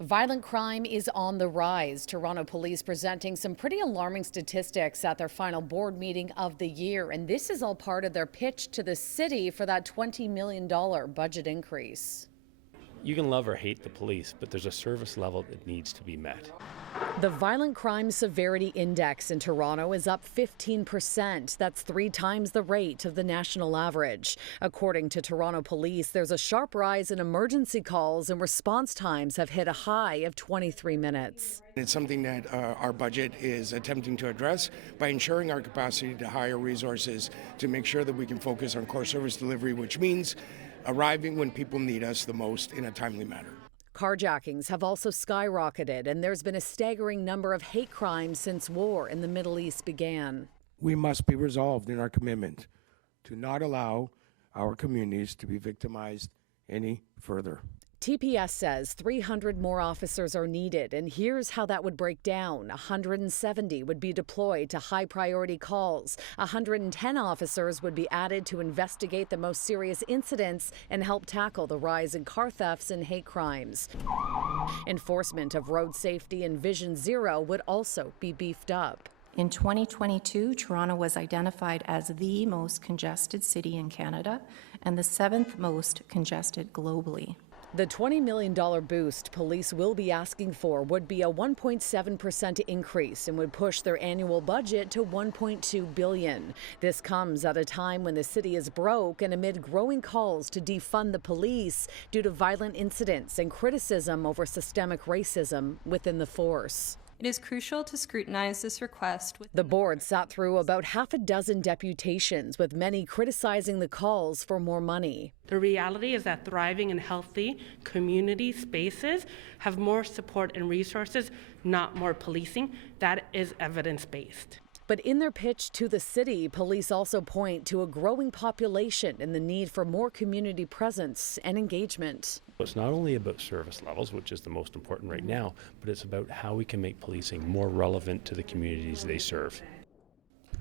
Violent crime is on the rise. Toronto police presenting some pretty alarming statistics at their final board meeting of the year. And this is all part of their pitch to the city for that $20 million budget increase. You can love or hate the police, but there's a service level that needs to be met. The Violent Crime Severity Index in Toronto is up 15%. That's 3 times the rate of the national average. According to Toronto Police, there's a sharp rise in emergency calls and response times have hit a high of 23 minutes. It's something that our budget is attempting to address by ensuring our capacity to hire resources to make sure that we can focus on core service delivery, which means arriving when people need us the most in a timely manner. Carjackings have also skyrocketed, and there's been a staggering number of hate crimes since war in the Middle East began. We must be resolved in our commitment to not allow our communities to be victimized any further. TPS says 300 more officers are needed, and here's how that would break down. 170 would be deployed to high-priority calls. 110 officers would be added to investigate the most serious incidents and help tackle the rise in car thefts and hate crimes. Enforcement of road safety and Vision Zero would also be beefed up. In 2022, Toronto was identified as the most congested city in Canada and the 7th most congested globally. The $20 million boost police will be asking for would be a 1.7% increase and would push their annual budget to $1.2 billion. This comes at a time when the city is broke and amid growing calls to defund the police due to violent incidents and criticism over systemic racism within the force. It is crucial to scrutinize this request. The board sat through about half a dozen deputations, with many criticizing the calls for more money. The reality is that thriving and healthy community spaces have more support and resources, not more policing. That is evidence-based. But in their pitch to the city, police also point to a growing population and the need for more community presence and engagement. It's not only about service levels, which is the most important right now, but it's about how we can make policing more relevant to the communities they serve.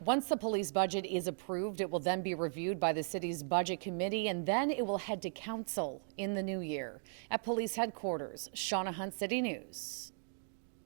Once the police budget is approved, it will then be reviewed by the city's budget committee, and then it will head to council in the new year. At police headquarters, Shauna Hunt, City News.